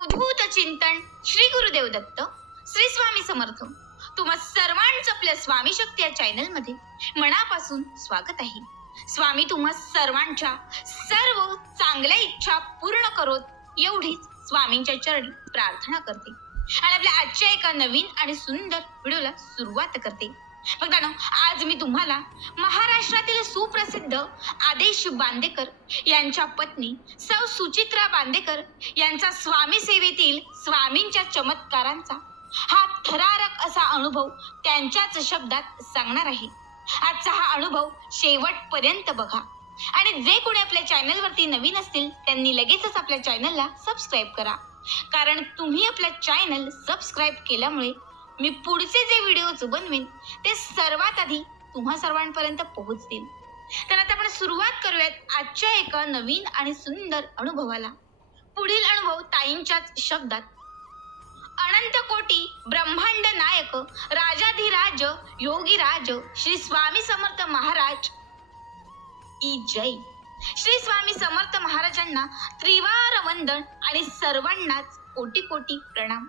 उद्भूत चिंतन श्री गुरुदेव दत्त श्री स्वामी समर्थ. तुम्हा सर्वांचं आपल्या स्वामी शक्ती या चॅनलमध्ये मनापासून स्वागत आहे. स्वामी तुम्हा सर्वांच्या सर्व चांगल्या इच्छा पूर्ण करोत एवढीच स्वामींच्या चरणी प्रार्थना करते. आणि आपल्या आजच्या एका नवीन आणि सुंदर व्हिडिओला सुरुवात करते. बघा ना आज मी तुम्हाला महाराष्ट्रातील सुप्रसिद्ध आदेश बांदेकर यांच्या पत्नी सौ सुचित्रा बांदेकर यांचा स्वामी सेवेतील स्वामींच्या चमत्कारांचा हा थरारक असा अनुभव त्यांच्याच शब्दात सांगणार आहे. आजचा हा अनुभव शेवटपर्यंत बघा. आणि जे कोणी आपल्या चॅनलवरती नवीन असतील त्यांनी लगेचच आपल्या चॅनलला सबस्क्राईब करा. कारण तुम्ही आपला चॅनल सबस्क्राईब केल्यामुळे मी पुढचे जे व्हिडिओज बनवेन ते सर्वात आधी तुम्हा सर्वांपर्यंत पोहोचतील. तर आता आपण सुरुवात करूयात आजच्या एका नवीन आणि सुंदर अनुभवाला. पुढील अनुभव ताईंच्याच शब्दात. अनंत कोटी ब्रह्मांड नायक राजाधिराज योगीराज श्री स्वामी समर्थ महाराज ई जय. श्री स्वामी समर्थ महाराजांना त्रिवार वंदन आणि सर्वांनाच कोटी कोटी प्रणाम.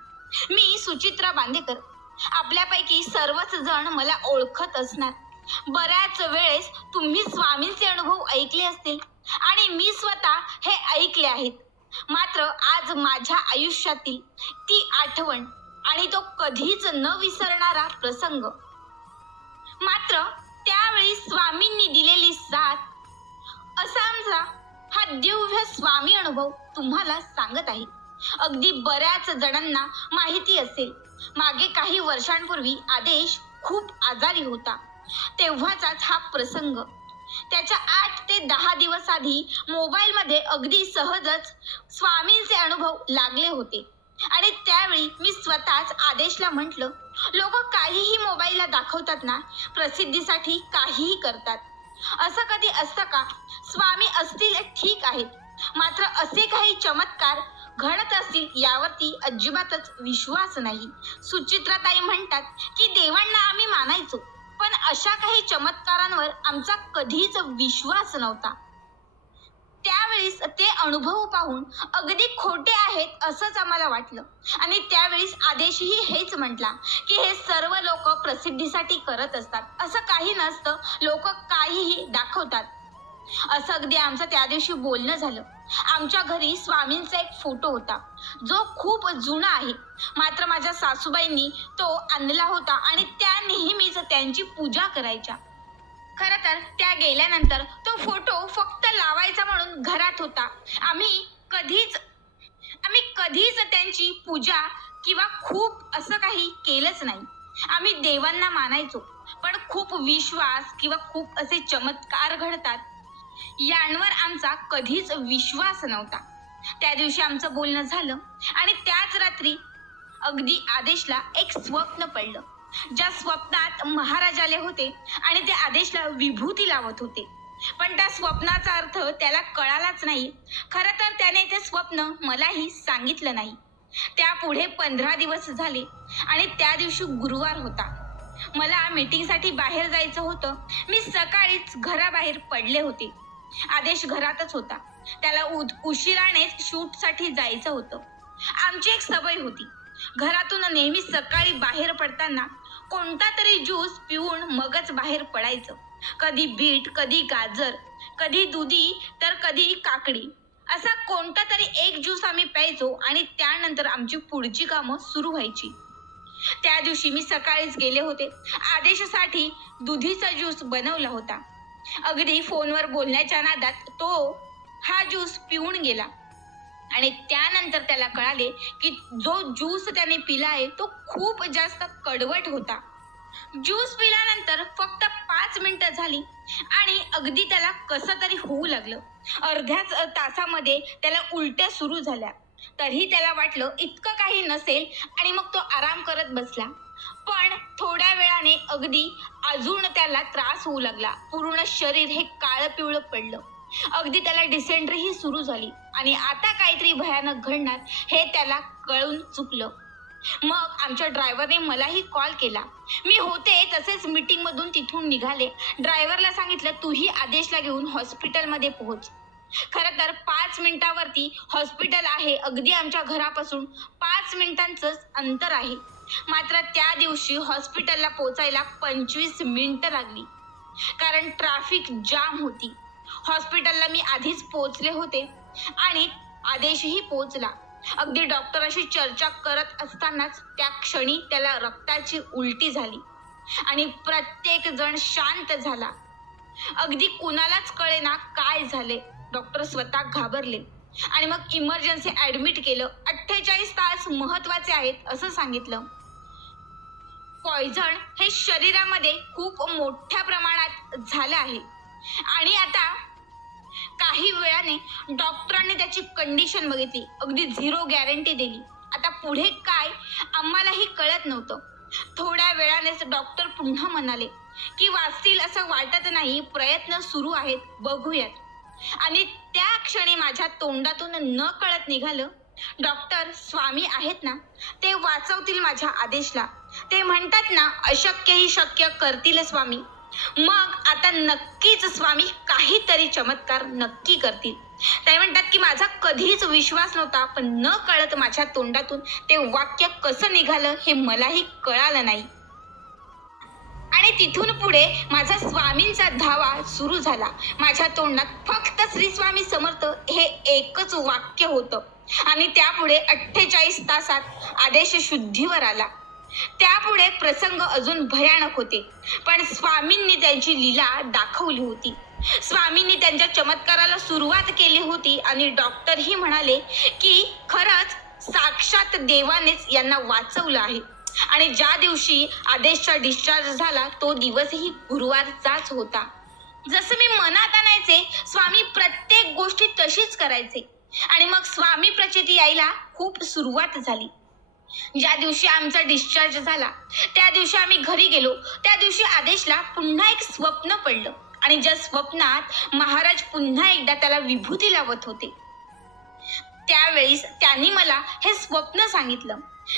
मी सुचित्रा बांदेकर आपल्यापैकी सर्वच जण मला ओळखत असणार. बऱ्याच वेळेस तुम्ही स्वामींचे अनुभव ऐकले असतील आणि मी स्वतः हे ऐकले आहेत. मात्र आज माझ्या आयुष्यातील ती आठवण आणि तो कधीच न विसरणारा प्रसंग. मात्र त्यावेळी स्वामींनी दिलेली साथ असा आमचा हा दिव्य स्वामी अनुभव तुम्हाला सांगत आहे. अगदी बऱ्याच जणांना माहिती असेल. मागे काही वर्षांपूर्वी आदेश खूप आजारी होता. तेव्हाचाच हा प्रसंग. त्याच्या आठ ते दहा दिवस आधी मोबाईलमध्ये अगदी सहजच स्वामींचे अनुभव लागले होते. आणि त्यावेळी मी स्वतःच आदेशला म्हटलं लोक काहीही मोबाईलला दाखवतात ना प्रसिद्धीसाठी काहीही करतात. असं कधी असतं का? स्वामी असतील ठीक आहेत. मात्र असे काही चमत्कार घडत असतील यावरती अजिबातच विश्वास नाही. सुचित्राताई म्हणतात की देवांना आम्ही मानायचो पण अशा काही चमत्कारांवर आमचा कधीच विश्वास नव्हता. त्यावेळेस ते अनुभव पाहून अगदी खोटे आहेत असंच आम्हाला वाटलं. आणि त्यावेळेस आदेशही हेच म्हटला की हे सर्व लोक प्रसिद्धीसाठी करत असतात. असं काही नसतं. लोक काहीही दाखवतात. असं अगदी आमचं त्या दिवशी बोलणं झालं. आमच्या घरी स्वामींचा एक फोटो होता. जो खूप जुना आहे. मात्र माझ्या सासूबाईंनी तो आणला होता आणि त्या नेहमीच त्यांची पूजा करायच्या. खर तर त्या गेल्यानंतर तो फोटो फक्त लावायचा म्हणून घरात होता. आम्ही कधीच आम्ही कधीच त्यांची पूजा किंवा खूप असं काही केलंच नाही. आम्ही देवांना मानायचो. पण खूप विश्वास किंवा खूप असे चमत्कार घडतात. यांवर आमचा कधीच विश्वास नव्हता. त्या दिवशी आमचं बोलणं झालं आणि त्याच रात्री अगदी आदेशला एक स्वप्न पडलं. ज्या स्वप्नात महाराज आले होते आणि ते आदेशला विभूती लावत होते. पण त्या स्वप्नाचा अर्थ त्याला कळालाच नाही. खरं तर त्याने ते स्वप्न मलाही सांगितलं नाही. त्या पुढे पंधरा दिवस झाले आणि त्या दिवशी गुरुवार होता. मला मीटिंगसाठी बाहेर जायचं होतं. मी सकाळीच घराबाहेर पडले होते. आदेश घरातच होता. त्याला उद- शूट शूटसाठी जायचं होतं. आमची एक सवय होती. घरातून नेहमी सकाळी बाहेर पडताना कोणता तरी ज्यूस पिऊन मगच बाहेर पडायचं. कधी बीट कधी गाजर कधी दुधी तर कधी काकडी. असा कोणता तरी एक ज्यूस आम्ही प्यायचो आणि त्यानंतर आमची पुढची कामं सुरू व्हायची. त्या दिवशी मी सकाळीच गेले होते. आदेशासाठी दुधीचा ज्यूस बनवला होता. अगदी फोनवर बोलण्याच्या नादात तो हा ज्यूस पिऊन गेला. आणि त्यानंतर त्याला कळाले की जो ज्यूस त्याने पिला आहे तो खूप जास्त कडवट होता. ज्यूस पिल्यानंतर फक्त पाच मिनिटं झाली आणि अगदी त्याला कसं तरी होऊ लागलं. अर्ध्याच तासामध्ये त्याला उलट्या सुरू झाल्या. तरीही त्याला वाटलं इतकं काही नसेल आणि मग तो आराम करत बसला. पण थोड्या वेळाने अगदी अजून त्याला त्रास होऊ लागला. पूर्ण शरीर हे काळं पिवळं पडलं. अगदी त्याला डिसेंट्रीही सुरू झाली आणि आता काहीतरी भयानक घडणार हे त्याला कळून चुकलं. मग आमच्या ड्रायव्हरने मलाही कॉल केला. मी होते तसेच मीटिंग मधून तिथून निघाले. ड्रायव्हरला सांगितलं तूही आदेशला घेऊन हॉस्पिटलमध्ये पोहोच. खरं तर पाच मिनिटावरती हॉस्पिटल आहे अगदी आमच्या घरापासून पाच मिनिटांचंच अंतर आहे. मात्र त्या दिवशी हॉस्पिटलला पोचायला पंचवीस मिनिटं लागली. कारण ट्रॅफिक जाम होती. हॉस्पिटलला मी आधीच पोचले होते आणि आदेशही पोचला. अगदी डॉक्टराशी चर्चा करत असतानाच त्या क्षणी त्याला रक्ताची उलटी झाली आणि प्रत्येक जण शांत झाला. अगदी कुणालाच कळेना काय झाले. डॉक्टर स्वतः घाबरले आणि मग इमर्जन्सी ऍडमिट केलं. अठ्ठेचाळीस तास महत्त्वाचे आहेत असं सांगितलं. पॉयझन हे शरीरामध्ये खूप मोठ्या प्रमाणात झालं आहे. आणि आता काही वेळाने डॉक्टरांनी त्याची कंडिशन बघितली. अगदी झिरो गॅरंटी दिली. आता पुढे काय आम्हालाही कळत नव्हतं. थोड्या वेळानेच डॉक्टर पुन्हा म्हणाले की वाचतील असं वाटत नाही. प्रयत्न सुरू आहेत. बघूयात. आणि त्या क्षणी माझ्या तोंडातून न कळत निघालं. डॉक्टर स्वामी आहेत ना? ते वाचवतील माझ्या आदेशला. ते म्हणतात ना अशक्यही शक्य करतील स्वामी. मग आता नक्कीच स्वामी काहीतरी चमत्कार नक्की करतील. ते म्हणतात की माझा कधीच विश्वास नव्हता पण न कळत माझ्या तोंडातून ते वाक्य कसं निघालं हे मलाही कळालं नाही. आणि तिथून पुढे माझा स्वामींचा धावा सुरू झाला. माझ्या तोंडात फक्त श्री स्वामी समर्थ हे एकच वाक्य होतं. आणि त्यापुढे अठ्ठेचाळीस तासात आदेश शुद्धीवर आला. त्यापुढे प्रसंग अजून भयानक होते. पण स्वामींनी त्यांची लीला दाखवली होती. स्वामींनी त्यांच्या चमत्काराला सुरुवात केली होती आणि डॉक्टरही म्हणाले की खरंच साक्षात देवानेच यांना वाचवलं आहे. आणि ज्या दिवशी आदेशचा डिस्चार्ज झाला तो दिवसही गुरुवारचाच होता. जसं मी मनात आणायचे स्वामी प्रत्येक गोष्टी तशीच करायचे. आणि मग स्वामी प्रचिती यायला खूप सुरुवात झाली. ज्या दिवशी आमचा डिस्चार्ज झाला त्या दिवशी आम्ही घरी गेलो त्या दिवशी आदेशला पुन्हा एक स्वप्न पडलं. आणि ज्या स्वप्नात महाराज पुन्हा एकदा त्याला विभूती लावत होते. त्यावेळेस त्यांनी मला हे स्वप्न सांगितलं.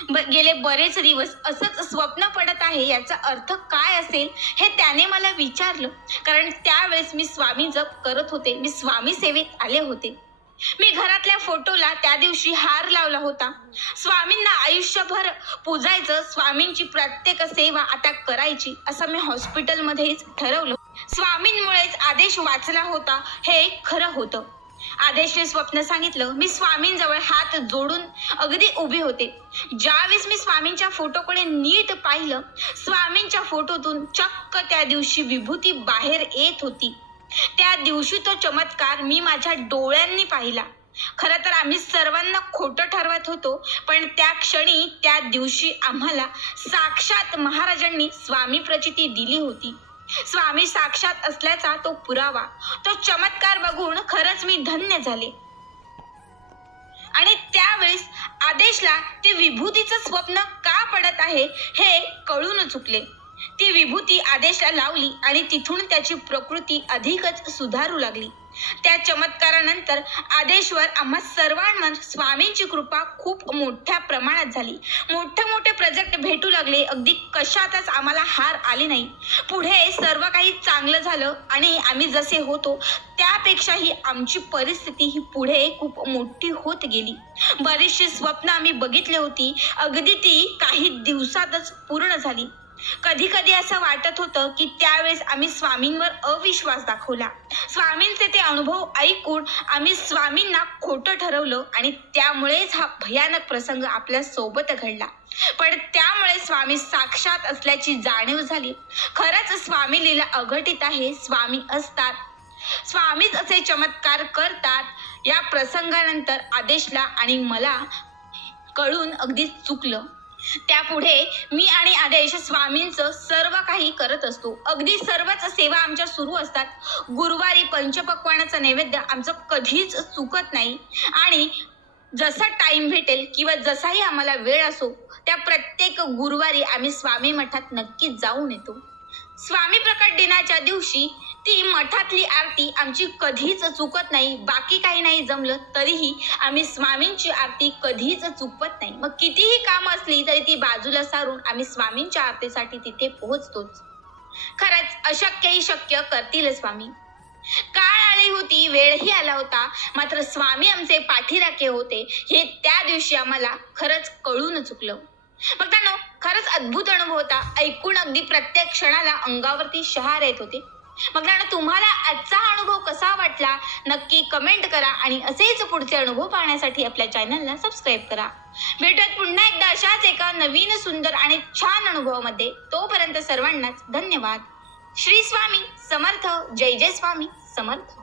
ब- गेले बरेच दिवस असंच स्वप्न पडत आहे याचा अर्थ काय असेल हे त्याने मला विचारलं. कारण त्यावेळेस मी स्वामी जप करत होते मी स्वामी सेवेत आले होते. मी घरातल्या फोटोला त्या दिवशी हार लावला होता. स्वामींना आयुष्यभर पूजायचं स्वामींची प्रत्येक सेवा आता करायची असं मी हॉस्पिटलमध्येच ठरवलं. स्वामींमुळेच आदेश वाचला होता हे खरं होतं. आदेशने स्वप्न सांगितलं मी स्वामींजवळ हात जोडून अगदी उभे होते. ज्यावेळेस मी स्वामींच्या फोटोकडे नीट पाहिलं स्वामींच्या फोटोतून चक्क त्या दिवशी विभूती बाहेर येत होती. त्या दिवशी तो चमत्कार मी माझ्या डोळ्यांनी पाहिला. खरं तर आम्ही सर्वांना खोटं ठरवत होतो पण त्या क्षणी त्या दिवशी आम्हाला साक्षात महाराजांनी स्वामी प्रचिती दिली होती. स्वामी साक्षात असल्याचा तो पुरावा तो चमत्कार बघून खरंच मी धन्य झाले. आणि त्यावेळेस आदेशला ते विभूतीचं स्वप्न का पडत आहे हे कळून चुकले. ती विभूती आदेशला लावली आणि तिथून त्याची प्रकृती अधिकच सुधारू लागली. त्या चमत्कारानंतर आदेशवर आम्हा सर्वांवर स्वामींची कृपा खूप मोठ्या प्रमाणात झाली. मोठे मोठे प्रोजेक्ट भेटू लागले. अगदी कशातच आम्हाला हार आली नाही. पुढे सर्व काही चांगलं झालं आणि आम्ही जसे होतो त्यापेक्षाही आमची परिस्थिती ही पुढे खूप मोठी होत गेली. बरीचशी स्वप्न आम्ही बघितली होती. अगदी ती काही दिवसातच पूर्ण झाली. कधी कधी असं वाटत होतं की त्यावेळेस आम्ही स्वामींवर अविश्वास दाखवला. स्वामींचे ते अनुभव ऐकून आम्ही स्वामींना खोटं ठरवलं आणि त्यामुळेच हा भयानक प्रसंग आपल्यासोबत घडला. पण त्यामुळे स्वामी साक्षात असल्याची जाणीव झाली. खरंच स्वामी लीला अघटित आहे स्वामी असतात. स्वामीच असे चमत्कार करतात या प्रसंगानंतर आदेशला आणि मला कळून अगदी चुकलं. त्यापुढे मी आणि आदेश स्वामींचं सर्व काही करत असतो. अगदी सर्वच सेवा आमच्या सुरू असतात. गुरुवारी पंचपक्वानाचं नैवेद्य आमचं कधीच चुकत नाही. आणि जसा टाइम भेटेल किंवा जसाही आम्हाला वेळ असो त्या प्रत्येक गुरुवारी आम्ही स्वामी मठात नक्कीच जाऊन येतो. स्वामी प्रकट दिनाच्या दिवशी ती मठातली आरती आमची कधीच चुकत नाही. बाकी काही नाही जमलं तरीही आम्ही स्वामींची आरती कधीच चुकवत नाही. मग कितीही काम असली तरी ती बाजूला सारून आम्ही स्वामींच्या आरतीसाठी तिथे पोहोचतोच. खरंच अशक्यही शक्य करतील स्वामी. काळ आली होती वेळही आला होता मात्र स्वामी आमचे पाठीराखे होते. हे त्या दिवशी आम्हाला खरंच कळून चुकलं. बघतानो खरंच अद्भुत अनुभव होता. ऐकून अगदी प्रत्येक क्षणाला अंगावरती शहार येत होते. त्यांना तुम्हाला आजचा अनुभव कसा वाटला? नक्की कमेंट करा आणि असेच पुढचे अनुभव पाहण्यासाठी आपल्या चॅनलला सबस्क्राईब करा. भेटूयात पुन्हा एकदा अशाच एका नवीन सुंदर आणि छान अनुभवामध्ये. तोपर्यंत सर्वांनाच धन्यवाद. श्री स्वामी समर्थ. जय जय स्वामी समर्थ.